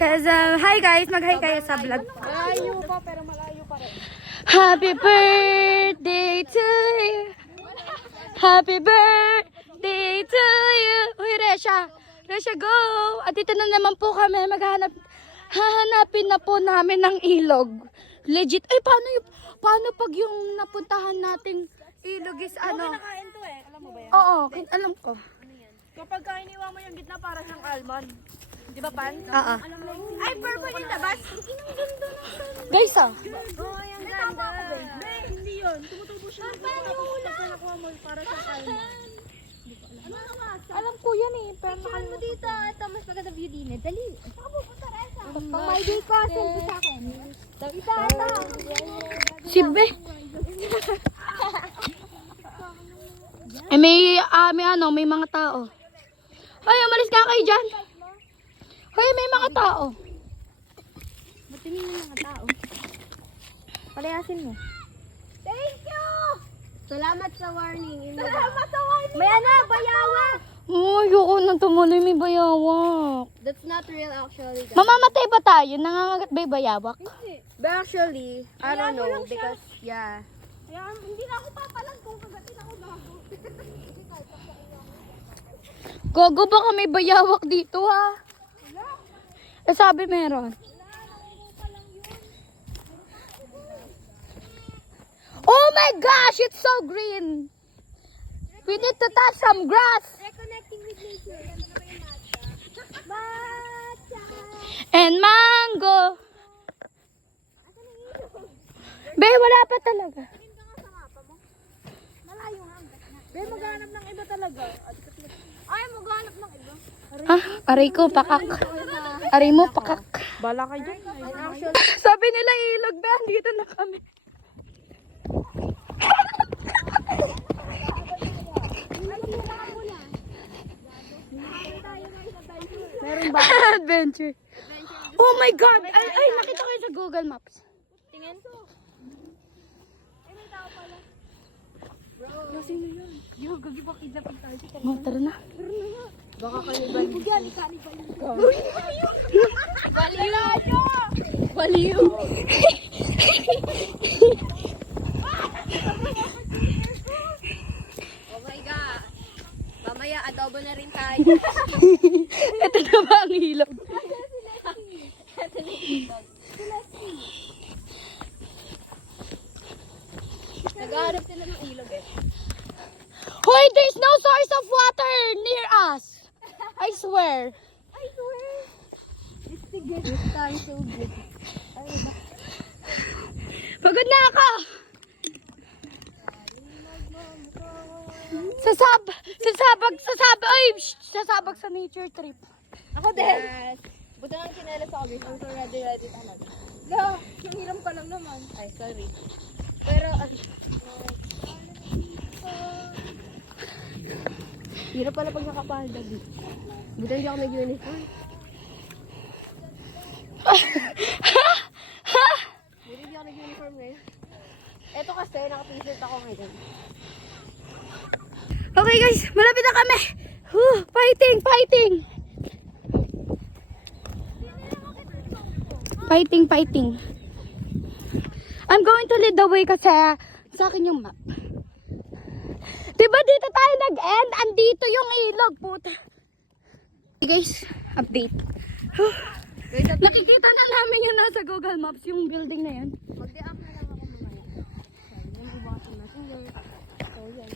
Cause, hi guys, mag-hi kayo sa vlog. Malayo pa, pero malayo pa rin. Happy birthday to you. Happy birthday to you. Uy, Resha. Resha, go. At dito na naman po kami. Hahanapin na po namin ng ilog. Legit. Ay, paano pag yung napuntahan nating ilog is ano? Kinakain to eh. Alam mo ba yan? Oo, alam ko. Kapag kainiwa mo yung gitna para siyang almond. Di ba, Pan? Oo. Ay, purple yung labas. Guys, ah. Oh, yung ganda. Hindi yun. Tumutubo siya. Pag nakuha mo para siyang almond. Alam ko yan eh. Pero Picturean mo dito. Ito, mas maganda view din eh. Dali. Saan ka pupunta, Reza? Pang my day ko, selfie sa akin. Ito. si Be. Eh, may mga tao. Hoy, umalis ka kayo dyan. Hoy, may mga tao. Matingin yung mga tao. Palayasin mo. Thank you! Salamat sa warning. Salamat sa warning! May bayawa! Oh, ayoko nang tumuloy, may bayawak. That's not real actually. Mamamatay ba tayo? Nangangagat ba yung bayawak? But actually, I don't know. Because, yeah. Kaya hindi na ako papalag kung kagatin ako bago. Gogo, baka may bayawak dito ha. Eh, sabi meron. Oh my gosh, it's so green. We need to touch some grass. Reconnecting with nature. Matcha! And mango. Be, wala pa talaga. Malayo hanggat na. Be, maghanap ng iba talaga. Ay, maghanap ng iba. Ah, aray ko, pakak. Aray mo, pakak. Bala ka dyan. Sabi nila ilog ba? Dito na kami. Meron ba? Adventure. Oh my God! Ay, nakita ko yun sa Google Maps. Tingin. Sino yun? Yo, gagi pa kidnapin tayo. Oh, tara na. Baka kanibal. Baliw. Oh my God. Mamaya, adobo na rin tayo. Ito na ba ang ilog? Naghahanap sila ng ilog eh. Hoy, there's no source of water near us. I swear. I swear. It's the good. This time so good. Pagod na ako. Sasabag sa nature trip. Ako din. Yes. Buta ng chinelas ako guys. I'm so ready talaga. No, hiniram ka lang naman. Ay, sorry. Pero, hirap pala pag nakapalda dito. Buta hindi ako nag-uniform. Buta hindi ako nag-uniform ngayon. Eto kasi, naka-t-shirt ako ngayon. Okay guys, malapit na kami. Fighting. Fighting. I'm going to lead the way kasi sa akin yung map. Diba dito tayo nag-end? Andito yung ilog, puta. Okay guys, update. Nakikita na namin yung nasa Google Maps, yung building na yan. Mag-deact na lang ako mamaya. Yung iba kasi messenger. So, yan.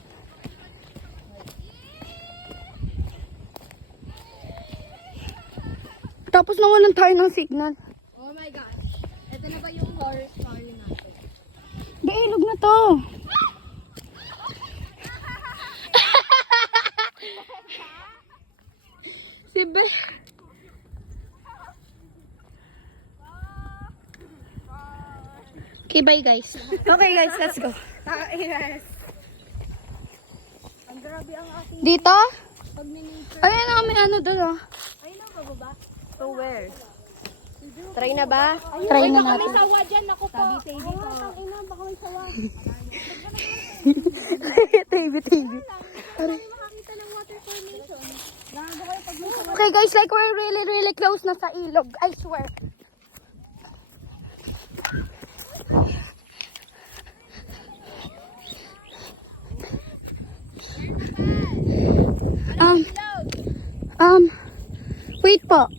Tapos nawalan tayo ng signal. Oh my gosh. Ito na ba yung horror story natin? Di, ilog na to. Si Bel. Okay, bye guys. Okay guys, let's go. Yes. Ang grabe ang ating Dito? pag-miniature. Ayan na, may ano doon oh. Ayun ang bababa. So where? Try na ba? Try na May natin. sawa dyan. Ako po. Sabi Sadie po. Ang ina, baka may sawa. TV. Wala. Hindi makakita ng water formation. Okay guys, like we're really close na sa ilog. I swear.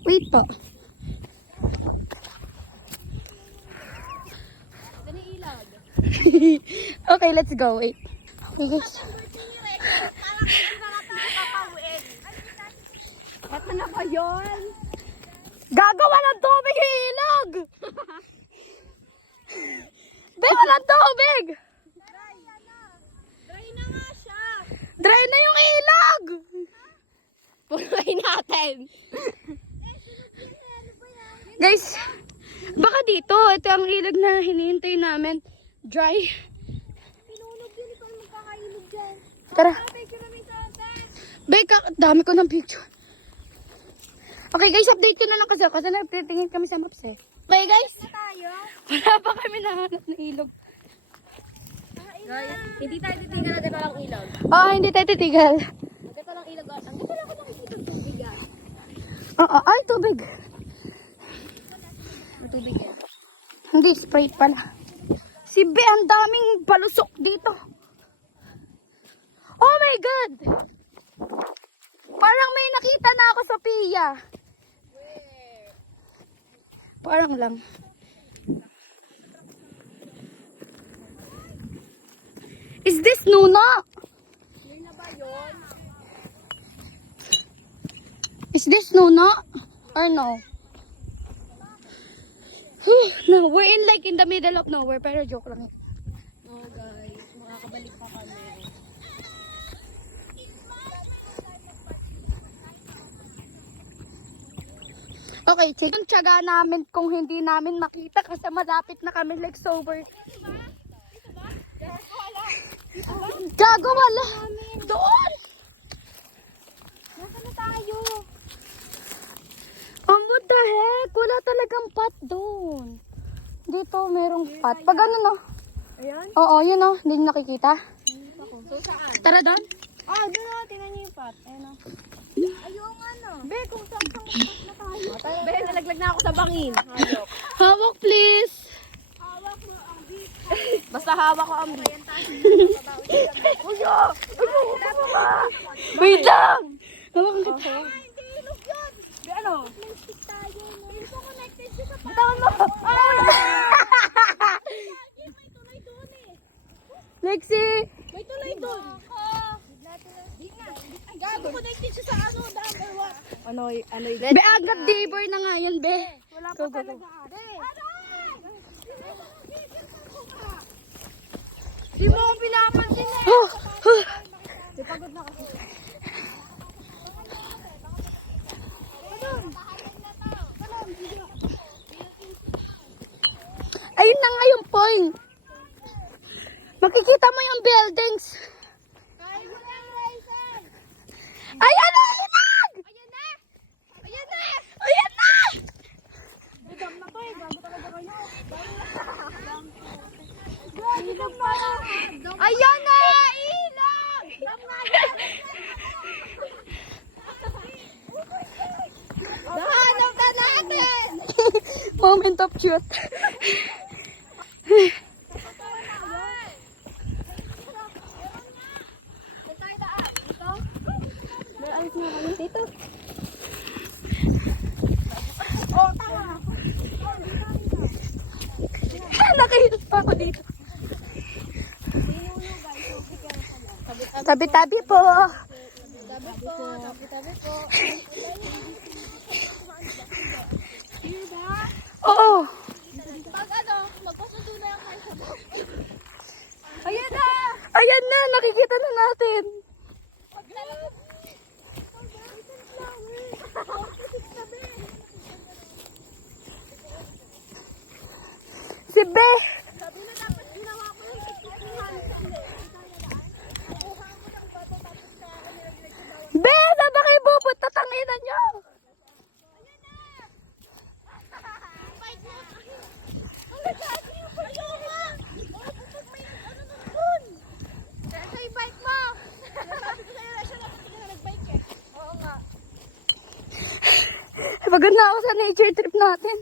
Wait po. Okay, let's go. Wait. Okay guys. Eto na ba yun? Gagawa ng tubig yung ilog! Be, walang tubig! Dry na nga siya. Dry na yung ilog! Punuin natin. Guys, baka dito. Ito ang ilog na hinihintay namin. Dry. Pinunog yun, ikaw magkakailog dyan. Tara. Picture kami sa atin. Be, dami ko ng picture. Okay guys, update ko na lang kasi nagtitingin kami sa maps eh. Okay guys, Tayo. wala pa kami nahanap na ilog. Guys, hindi tayo titigil natin palang ilog. Hindi tayo titigal. Natin palang ilog. Ang ganda lang ako nakikita ng tubig ah. Ay, tubig. Ang tubig yan. Hindi, Sprite pala. Si Be, ang daming palusok dito. Oh my God! Parang may nakita na ako sa Pia. Parang lang. Is this Nuna? Yun na ba yun? Is this Nuna? Or no? No, we're in the middle of nowhere, pero joke lang. Oh guys, makakabalik pa kami. Okay, check. Ang tiyaga namin kung hindi namin makita kasi malapit na kami like sober. Gago, wala. Doon! Nasaan na tayo? What the heck? Wala talagang pot doon. Dito, merong pot. Pag ano no? Ayan? Oo, yun no. Hindi nyo nakikita. So saan? Tara doon. Doon o. Tingnan niyo yung pot. Ayan o. Ayun nga no. Be, kung saan pot na tayo. Be, nalaglag na ako sa bangin. Hayok. Hawak, please. Hawak mo ang beat. Basta hawak ko ang beat. Wait lang. Hawak ang kita. Hindi, ilog yun. Be, ano? Plastic tayo. Hindi ko connected siya sa pot. Bitawan mo. May tulay doon eh. Lexi. May tulay doon. Gago, connected siya sa ano, the underwater. Ano yun? Be, agad Dabor na nga yun, be. Wala Go, go, go. Di mo ako pinapansin eh. Di pagod na kasi. Ayun na nga yung point. Makikita mo yung buildings. Ayan na! Ilag! Ayan na! Ayan na! Ayan na! Bidam na to eh. Gago talaga kayo. Bidam na! Ayan na! Ilag! Bidam na! Nahanap na natin! Moment of truth. Dito. Nakahilot pa ako dito. Tabi-tabi po. Tabi po. Oo. Pag ano, magpasundo na yung kayo sa boat. Ayan na! Ayan na! Nakikita na natin. Si Be! Sabi na dapat ginawa ko yung Be! Saan ba kayo pupunta? Tanginan nyo! Pagod na ako sa nature trip natin.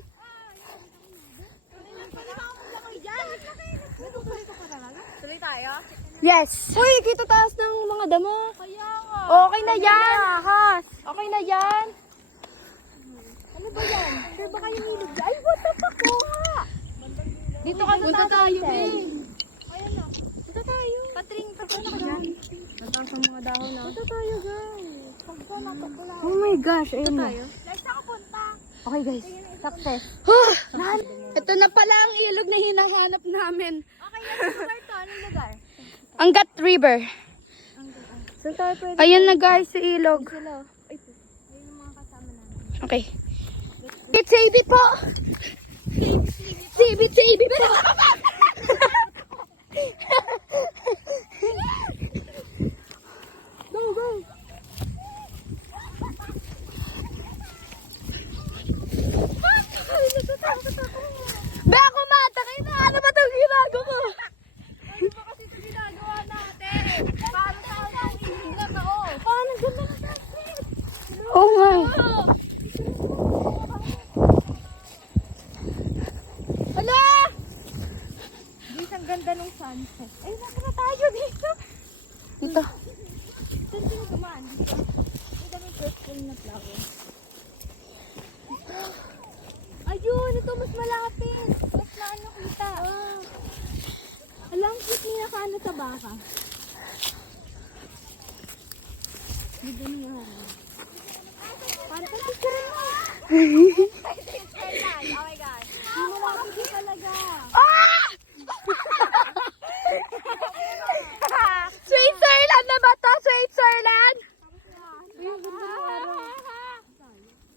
Tuloy tayo? Yes. Uy, kita taas ng mga damo. Kaya nga. Okay na yan. Okay na yan. Ano ba yan? Sir, baka yung ilog. Ay, what the fuck? Kuha! Dito ka sa Punta tayo, Sir. babe. Ayan na. Punta tayo. Patring na ka dyan. Mataas ang mga dahon na. Punta tayo, guys. Pagka natukula. Oh my gosh, ayun na. Guys, ako punta. Okay guys. Success. Ito na pala ang ilog na hinahanap namin. Okay, next lugar to. Anong lugar? Angat River. Saan tayo pwede? Ayan na guys, sa ilog. Sila. Ay, ayun yung mga kasama namin. Okay. Sibit po! Sibit po! Go, go! Be, ako matakay na! Ano ba itong ginagawa ko? Ano ba kasi ito ginagawa natin? Paano tayo ng ilog na to? Paano ganda na sunset? Oh my. Hala! Guys, ang ganda ng sunset. Ay, nasa na tayo dito? Dito. Saan sino gumaan? Dito? Ang daming purple na flower. Ayun, ito mas malapit. Mas maano kita. Alam, cute niya nakaano sa baka. Dito niya. Paano ka picture mo? Oh my God. Hindi mo makakita talaga. Switzerland na ba to? Switzerland? Ayun, ganda ng araw.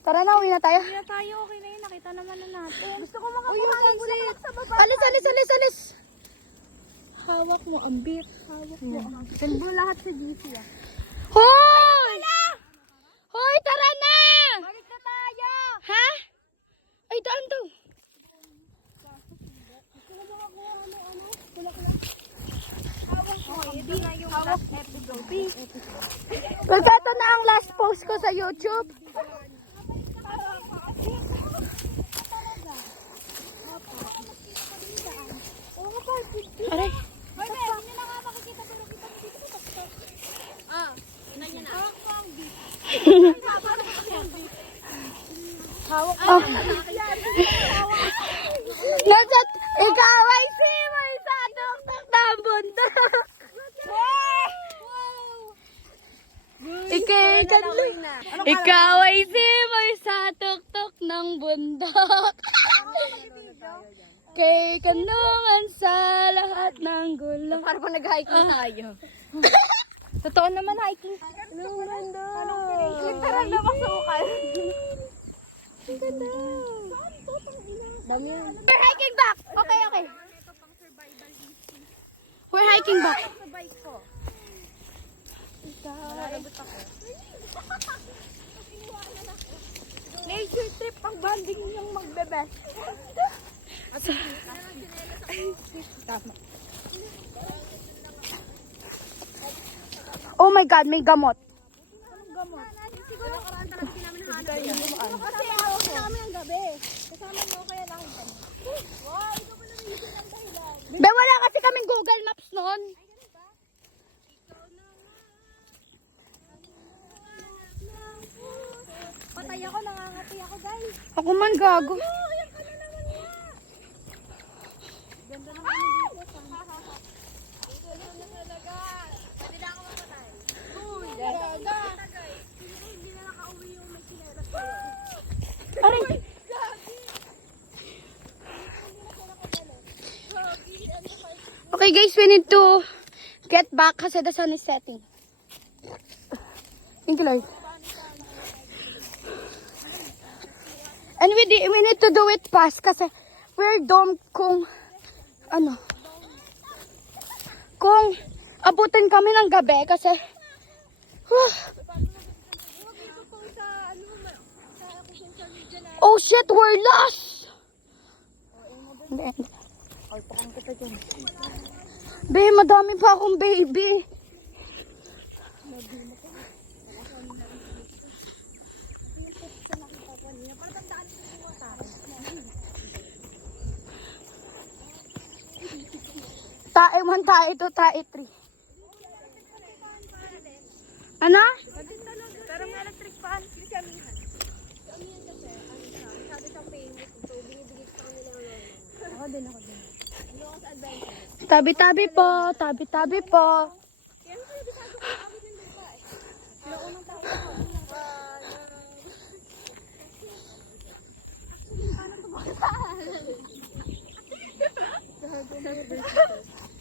Tara na, uwi na tayo. Kaya tayo, okay na yun. Nakita naman na natin. Gusto ko makakuha ng bulaklak sa baba. Alis. Hawak mo ang beef. Hawak mo ang... Sendo lahat sa GC ah. Hoy! Hoy, tara na! Balik na tayo! Ha? Ay, daan daw. Gusto ko makakuha ng ano? Bulaklak. Hawak mo. Ito na yung last episode. Kasi ito na ang last post ko sa YouTube. Aray. Hoy, be, hindi na nga makikita pero kita mo dito ko. Ah, ganyan na. Hawak mo ang beef. Hawak mo Oh. ang Ikaw ay simoy sa tuktok ng bundok. Ikaw ay simoy sa tuktok ng bundok. Kay kanungan sa lahat ng gulo. Para pa nag-hiking tayo. Totoo naman hiking. Ang ganda. Literal na masukan. Ang ganda. Dami yan. We're hiking back. Okay. We're hiking back. Sa bike ko. Malalagot ako. Nature trip pang banding yung magbe-best. Oh my God, may gamot. Siguro karaan talaga namin hanap yan. Kasi hawak namin ang gabi. Kasama mo kaya nakita niyo. Wow, ito pala na yung ang dahilan. Be, wala kasi kaming Google Maps noon. Patay ako, nangangati ako guys. Ako man gago. Ayan ka na naman niya. Ganda naman yung dito. Ganda na talaga. Pwede na ako mamatay. Uy, ganda. Hindi na nakauwi yung may sinelas ko. Aray. Okay guys, we need to get back kasi the sun is setting. Thank you, Lord. And we need to do it fast kasi we're doomed kung abutin kami ng gabi kasi oh shit, we're lost! Hindi. Be, madami pa akong baby. Tae 1, tae 2, tae 3. Ano? Pero may electric fan. Hindi siya minsan. Sabi siyang famous. So, binibigit sa kanila ng lolo. Ako din. Ano ako sa adventure? Tabi-tabi po, tabi-tabi po. Kaya mo sabi ko ako din lupa eh. Sila unang tao ako. Paano tumata?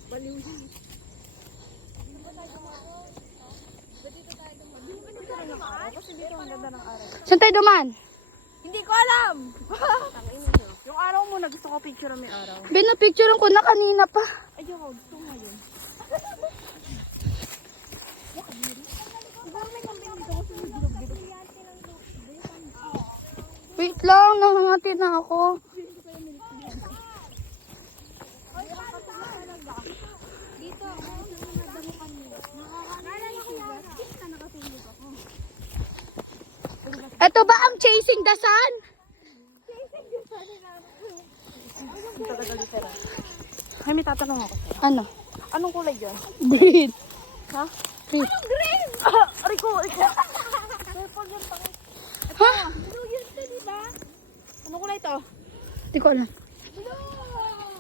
Baliw siya. Kasi dito ang ganda ng araw. Saan tayo duman? Hindi ko alam! Yung araw muna, gusto ko picture may araw. Binapicturean ko na kanina pa. Ayun ko, gusto nga yun. Wait lang, nangangati na ako. Dito, nadamo kami. Naalala ko yan. Nakatulog ako. Ito ba ang chasing the sun? Ay, may tatanong ako. Ano? Anong kulay dyan? Green. Ha? Green. Green! Rico! Purple yung pangit. Ha? Blue yun to, diba? Anong kulay to? Hindi ko alam. Blue!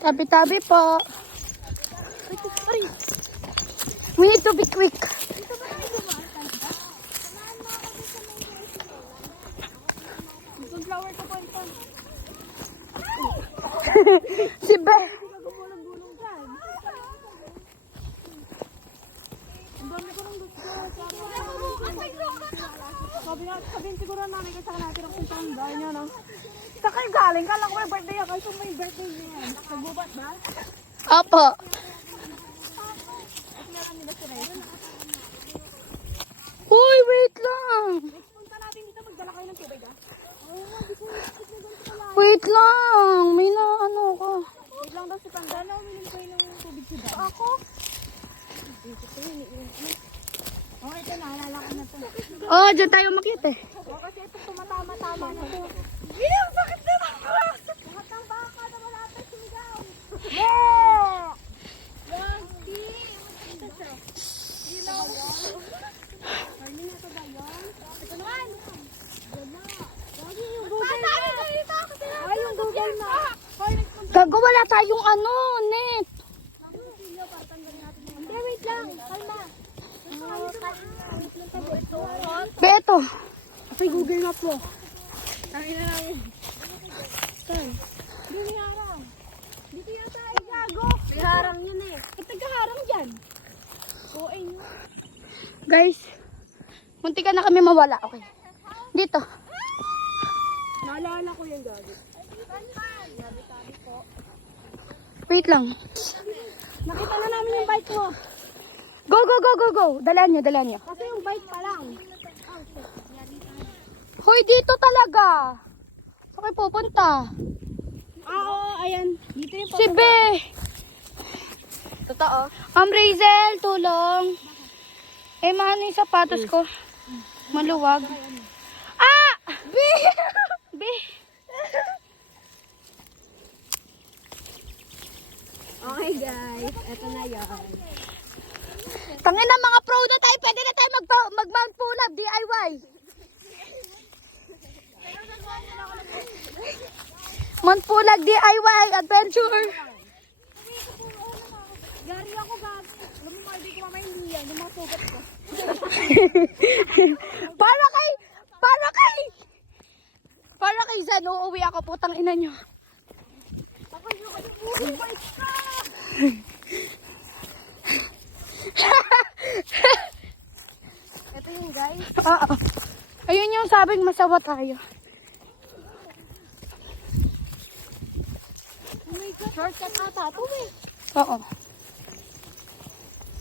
Tabi-tabi po. Ay! We need to be quick. Dito ba tayo dumaan? Samahan mo ako dito sa may sunflower ko po ito. Si Beth. Hindi ka gumulong-gulong dyan. Ang dami ko nang gusto. Sabihin siguro namin kasi natin ang punta ng dahil niya, no? Saan kayo galing? Kala ko may birthday ako. Ito may birthday niya yan. Nagbubat ba? Opo. At meron nila si Ray. Uy, wait lang. Next punta natin dito, magdala kayo ng tubig, ah. Oo nga, di ko na ganito pala. Wait lang. May na ano ko. Wait lang daw si Panda. Uminom kayo ng tubig si Dan. Ako? Dito ko yun, oh, ito na, alala ko na to. Oh, dyan tayo makita eh. Oh, kasi ito tumatama-tama na to. Bilang, bakit na lahat ng baka na wala tayo sumigaw. Yeah! Lagi! Ito siya. Ilaw. Armin, ito ba yun? Ito naman. Ganda. Lagi yung Google na. Ay, yung Google na. Gago, wala tayong ano, net. Hindi, wait lang. Kalma. Beto. Kasi Google Map mo. Tangin na namin. Saan? Hindi harang. Dito yun sa gago. May harang yun eh. Ba't nagkaharang dyan? Oo, ay nyo. Guys, munti ka na kami mawala. Okay. Dito. Naalala ko yung gago. Wait lang. Nakita na namin yung bike mo. Go, go, go, go, go. Dalan nyo, dalan nyo. Kasi yung bike pa lang. Hoy, dito talaga. Saan kayo pupunta? Oo, ayan. Dito yung Si Be. Totoo. Razel, tulong. Eh, mahal yung sapatos ko. Maluwag. Ah! Be! Be! Okay guys, eto na yun. Tangin na mga pro na tayo. Pwede na tayo mag-mount pull up, DIY. Mount pull up, DIY, adventure. Yari ako gabi. Alam mo, hindi ko mamay hindi yan. Yung mga sugat ko. Para kay Zan, uuwi ako, putang ina nyo. Ako yung uy, bike ka! Ito yung guys. Oo. Ayun yung sabing masawa tayo. Oh my God, shortcut ata ito eh. Oo.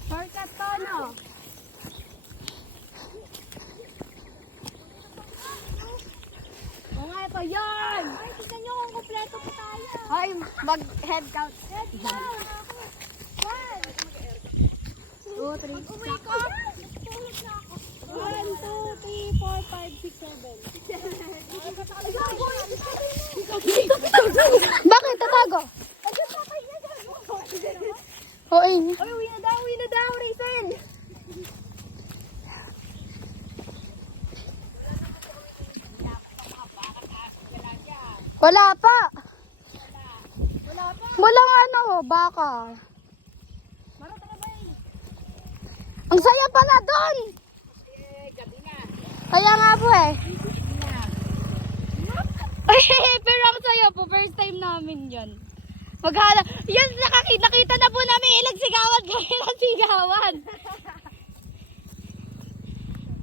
Shortcut to, no? Oo nga, ito yan! Ay, tignan nyo kung kompleto pa tayo. Ay, mag-head count. Head count! 1, 2, 3. Uwi ko. 1, 2, 3, 4, 5, 6, 7. Bakit? Tatago? Hoy. Uy, uwi na daw, Rachel. Wala pa. Wala pa. Walang ano, baka. Marot na ba yun? Ang saya pala doon. Kaya nga po eh. Pero ang saya po, first time namin yun. Maghala. Yan, nakita na po namin ilang sigawan kami ng sigawan.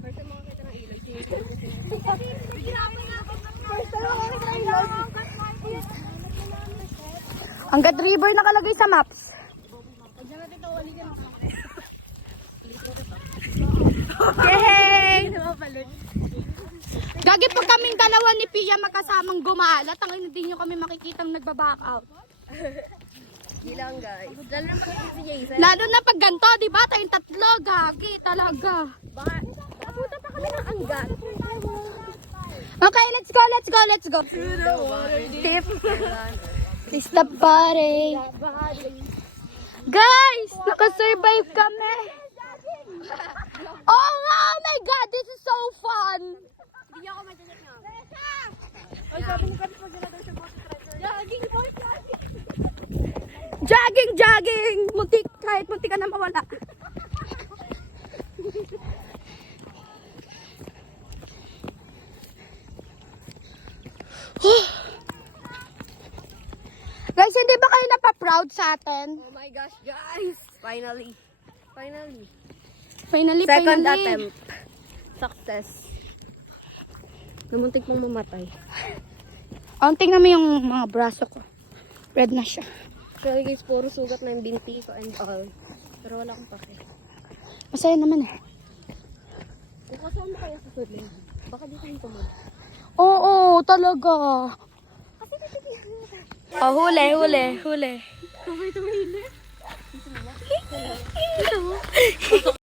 First time makakita ng ilog. First time makakita ng ilog. Ang God River nakalagay sa maps. Pag na natin kawali ka naman. Yay! Napapalit. Gagi pag kaming dalawa ni Pia magkasamang gumalat, ang hindi nyo kami makikitang nagbaback out. Hindi lang guys. Lalo na pag si Jason. Lalo na pag ganito, di ba? Tayong tatlo, gagi talaga. Baka, napunta pa kami ng anggat. Okay, let's go, let's go, let's go. The water deep. Stop pare. Guys, nakasurvive kami. Oh my God, this is so fun. Hindi ako madalit nga. Ay, sabi ni Kapi pag ginagawa siya mga treasure. Jogging boy, jogging. Jogging, jogging. Muntik, kahit muntik ka na mawala. Guys, hindi ba kayo napaproud sa atin? Oh my gosh, guys. Finally. Finally. Finally, Second finally. attempt. Success. Namuntik mong mamatay. Tingnan mo yung mga braso ko. Red na siya. Kaya guys, puro sugat na yung binti ko and all. Pero wala akong pake. Masaya naman eh. Kung kasama kaya sa sulit, baka di ko yung tumod. Oo, talaga. Oh, huli, huli, huli. Tumay tumay.